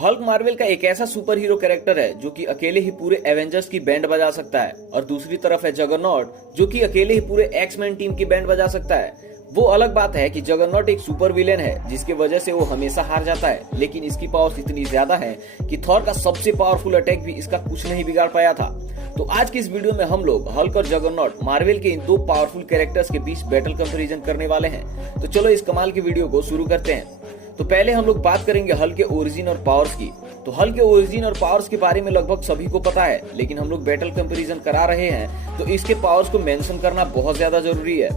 Hulk Marvel का एक ऐसा सुपर हीरो कैरेक्टर है जो कि अकेले ही पूरे एवेंजर्स की बैंड बजा सकता है, और दूसरी तरफ है जगरनॉट जो कि अकेले ही पूरे एक्स-मैन टीम की बैंड बजा सकता है। वो अलग बात है कि जगरनॉट एक सुपर विलेन है जिसकी वजह से वो हमेशा हार जाता है, लेकिन इसकी पावर्स इतनी ज्यादा है कि थॉर का सबसे पावरफुल अटैक भी इसका कुछ नहीं बिगाड़ पाया था। तो आज की इस वीडियो में हम लोग हल्क और जगरनॉट मार्वल के इन दो पावरफुल कैरेक्टर्स के बीच बैटल कंपैरिजन करने वाले हैं। तो चलो इस कमाल की वीडियो को शुरू करते हैं। तो पहले हम लोग बात करेंगे हल्क के ओरिजिन और पावर्स की। तो हल्क के ओरिजिन और पावर्स के बारे में लगभग सभी को पता है, लेकिन हम लोग बैटल कंपैरिजन करा रहे हैं तो इसके पावर्स को मेंशन करना बहुत ज्यादा जरूरी है।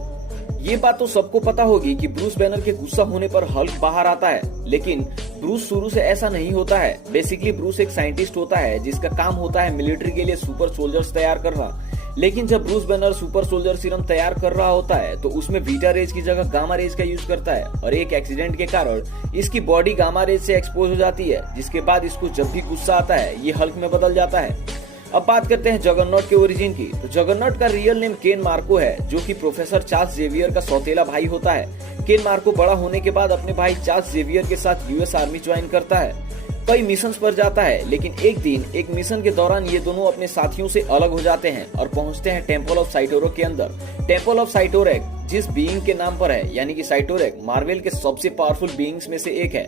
ये बात तो सबको पता होगी कि ब्रूस बैनर के गुस्सा होने पर हल्क बाहर आता है, लेकिन ब्रूस शुरू से ऐसा नहीं होता है। बेसिकली ब्रूस एक साइंटिस्ट होता है जिसका काम होता है मिलिट्री के लिए सुपर सोल्जर्स तैयार करना। लेकिन जब Bruce banner super soldier serum तैयार कर रहा होता है तो उसमें बीटा रेज की जगह गामा रेज का यूज करता है, और एक एक्सीडेंट के कारण इसकी बॉडी गामा रेज से एक्सपोज हो जाती है, जिसके बाद इसको जब भी गुस्सा आता है ये हल्क में बदल जाता है। अब बात करते हैं जगरनॉट के ओरिजिन की। तो जगरनॉट का रियल नेम केन मार्को है, जो कि प्रोफेसर चार्ल्स जेवियर का सौतेला भाई होता है। केन मार्को बड़ा होने के बाद अपने भाई चार्ल्स जेवियर के साथ यूएस आर्मी ज्वाइन करता है, कई मिशंस पर जाता है, लेकिन एक दिन एक मिशन के दौरान ये दोनों अपने साथियों से अलग हो जाते हैं और पहुंचते हैं टेम्पल ऑफ साइटोरक के अंदर। टेम्पल ऑफ साइटोरक जिस बीइंग के नाम पर है, यानी कि साइटोरक मार्वल के सबसे पावरफुल बीइंग्स में से एक है।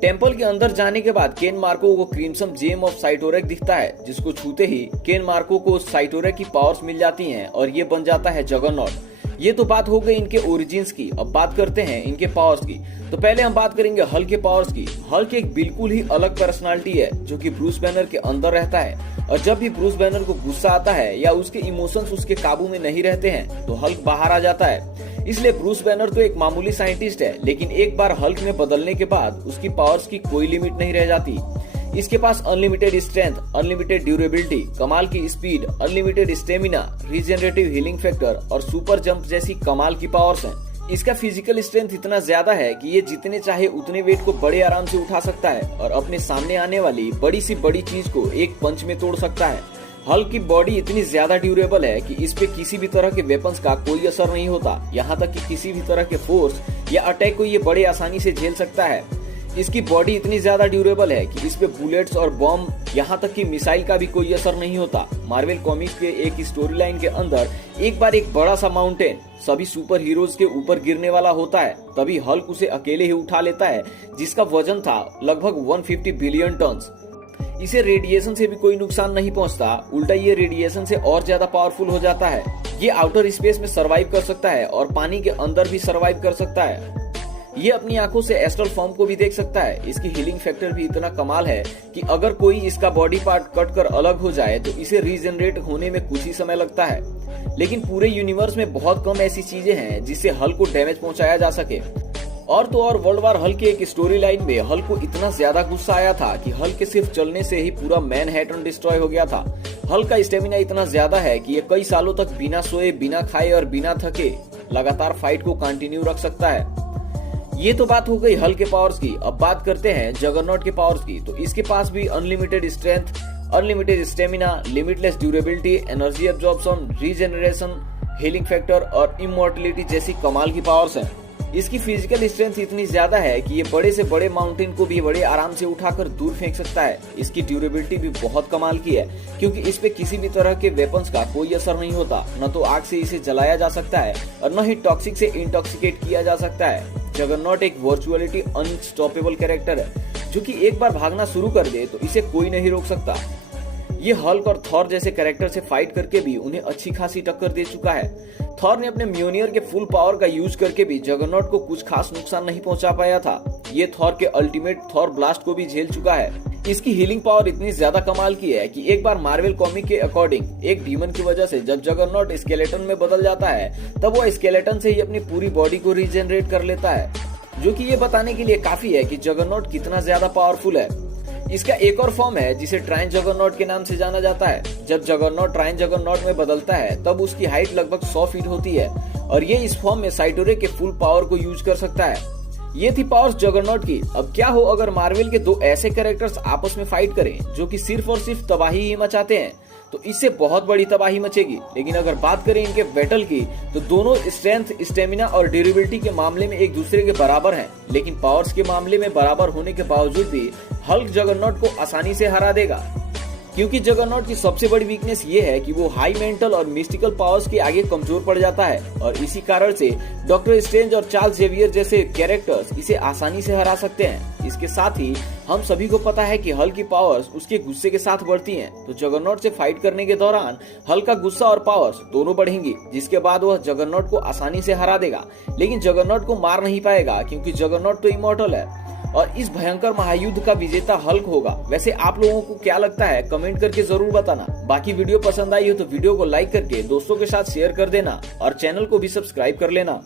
टेम्पल के अंदर जाने के बाद केन मार्को को क्रिम्सन जेम ऑफ साइटोरक दिखता है, जिसको छूते ही केन मार्को को साइटोरक की पावर्स मिल जाती हैं और ये बन जाता है जगरनॉट। ये तो बात हो गई इनके ओरिजिन्स की। अब बात करते हैं इनके पावर्स की। तो पहले हम बात करेंगे हल्क के पावर्स की। हल्क एक बिल्कुल ही अलग पर्सनालिटी है जो कि ब्रूस बैनर के अंदर रहता है, और जब भी ब्रूस बैनर को गुस्सा आता है या उसके इमोशंस उसके काबू में नहीं रहते हैं तो हल्क बाहर आ जाता है। इसलिए ब्रूस बैनर तो एक मामूली साइंटिस्ट है, लेकिन एक बार हल्क में बदलने के बाद उसकी पावर्स की कोई लिमिट नहीं रह जाती। इसके पास अनलिमिटेड स्ट्रेंथ, अनलिमिटेड ड्यूरेबिलिटी, कमाल की speed, unlimited stamina, regenerative healing factor और सुपर जंप जैसी कमाल की पावर्स हैं। इसका फिजिकल स्ट्रेंथ इतना ज्यादा है कि ये जितने चाहे उतने वेट को बड़े आराम से उठा सकता है और अपने सामने आने वाली बड़ी सी बड़ी चीज को एक पंच में तोड़ सकता है। हल्क की बॉडी इतनी ज्यादा ड्यूरेबल है कि इस पे किसी भी तरह के वेपन्स का कोई असर नहीं होता, यहाँ तक कि किसी भी तरह के फोर्स या अटैक को ये बड़े आसानी से झेल सकता है। इसकी बॉडी इतनी ज्यादा ड्यूरेबल है कि इस पे बुलेट्स और बॉम्ब, यहाँ तक कि मिसाइल का भी कोई असर नहीं होता। मार्वल कॉमिक्स के एक स्टोरी लाइन के अंदर एक बार एक बड़ा सा माउंटेन सभी सुपर हीरोज के ऊपर गिरने वाला होता है, तभी हल्क उसे अकेले ही उठा लेता है, जिसका वजन था लगभग 150 बिलियन टन। इसे रेडिएशन से भी कोई नुकसान नहीं पहुंचता, उल्टा ये रेडिएशन से और ज्यादा पावरफुल हो जाता है। ये आउटर स्पेस में सर्वाइव कर सकता है और पानी के अंदर भी सर्वाइव कर सकता है। ये अपनी आंखों से एस्ट्रल फॉर्म को भी देख सकता है। इसकी हीलिंग फैक्टर भी इतना कमाल है कि अगर कोई इसका बॉडी पार्ट कट कर अलग हो जाए तो इसे रीजनरेट होने में कुछ ही समय लगता है। लेकिन पूरे यूनिवर्स में बहुत कम ऐसी चीजें हैं जिससे हल्क को डैमेज पहुंचाया जा सके। और तो और वर्ल्ड वार हल्क की एक स्टोरी लाइन में हल्क को इतना ज्यादा गुस्सा आया था कि हल्क के सिर्फ चलने से ही पूरा मैनहट्टन डिस्ट्रॉय हो गया था। हल्क का स्टेमिना इतना ज्यादा है कि ये कई सालों तक बिना सोए, बिना खाए और बिना थके लगातार फाइट को कंटिन्यू रख सकता है। ये तो बात हो गई हल्क के पावर्स की। अब बात करते हैं जगरनॉट के पावर्स की। तो इसके पास भी unlimited strength, unlimited stamina, limitless durability, energy absorption, regeneration, healing factor और इमॉर्टलिटी जैसी कमाल की पावर्स हैं। इसकी फिजिकल स्ट्रेंथ इतनी ज्यादा है कि ये बड़े से बड़े माउंटेन को भी बड़े आराम से उठाकर दूर फेंक सकता है। इसकी ड्यूरेबिलिटी भी बहुत कमाल की है, क्योंकि इस पे किसी भी तरह के वेपन्स का कोई असर नहीं होता। न तो आग से इसे जलाया जा सकता है और न ही टॉक्सिक से इंटॉक्सिकेट किया जा सकता है। जगरनॉट एक वर्चुअलिटी अनस्टॉपेबल कैरेक्टर है, जो कि एक बार भागना शुरू कर दे तो इसे कोई नहीं रोक सकता। ये हल्क और थॉर जैसे कैरेक्टर से फाइट करके भी उन्हें अच्छी खासी टक्कर दे चुका है। थॉर ने अपने म्योनियर के फुल पावर का यूज करके भी जगरनॉट को कुछ खास नुकसान नहीं पहुंचा पाया था। ये थॉर के अल्टीमेट थॉर ब्लास्ट को भी झेल चुका है। इसकी हीलिंग पावर इतनी ज्यादा कमाल की है कि एक बार मार्वल कॉमिक के अकॉर्डिंग एक डीमन की वजह से जब जगरनॉट स्केलेटन में बदल जाता है तब वो स्केलेटन से ही अपनी पूरी बॉडी को रीजनरेट कर लेता है, जो कि ये बताने के लिए काफी है कि जगरनॉट कितना ज्यादा पावरफुल है। इसका एक और फॉर्म है जिसे ट्राइन जगरनॉट के नाम से जाना जाता है। जब जगरनॉट ट्राइन जगरनॉट में बदलता है तब उसकी हाइट लगभग 100 फीट होती है, और ये इस फॉर्म में साइटोरक के फुल पावर को यूज कर सकता है। ये थी पावर्स जगरनॉट की। अब क्या हो अगर मार्वल के दो ऐसे कैरेक्टर्स आपस में फाइट करें जो कि सिर्फ और सिर्फ तबाही ही मचाते हैं। तो इससे बहुत बड़ी तबाही मचेगी। लेकिन अगर बात करें इनके बैटल की, तो दोनों स्ट्रेंथ, स्टेमिना और ड्यूरेबिलिटी के मामले में एक दूसरे के बराबर हैं। लेकिन पावर्स के मामले में बराबर होने के बावजूद भी हल्क जगरनॉट को आसानी से हरा देगा, क्योंकि जगरनॉट की सबसे बड़ी वीकनेस ये है कि वो हाई मेंटल और मिस्टिकल पावर्स के आगे कमजोर पड़ जाता है। और इसी कारण से डॉक्टर स्ट्रेंज और चार्ल्स जेवियर जैसे कैरेक्टर्स इसे आसानी से हरा सकते हैं। इसके साथ ही हम सभी को पता है कि हल्क की पावर्स उसके गुस्से के साथ बढ़ती हैं, तो जगरनॉट से फाइट करने के दौरान हल्क का गुस्सा और पावर्स दोनों बढ़ेंगी, जिसके बाद वह जगरनॉट को आसानी से हरा देगा। लेकिन जगरनॉट को मार नहीं पाएगा, क्योंकि जगरनॉट तो इमॉर्टल है और इस भयंकर महायुद्ध का विजेता हल्क होगा। वैसे आप लोगों को क्या लगता है, कमेंट करके जरूर बताना। बाकी वीडियो पसंद आई हो तो वीडियो को लाइक करके दोस्तों के साथ शेयर कर देना और चैनल को भी सब्सक्राइब कर लेना।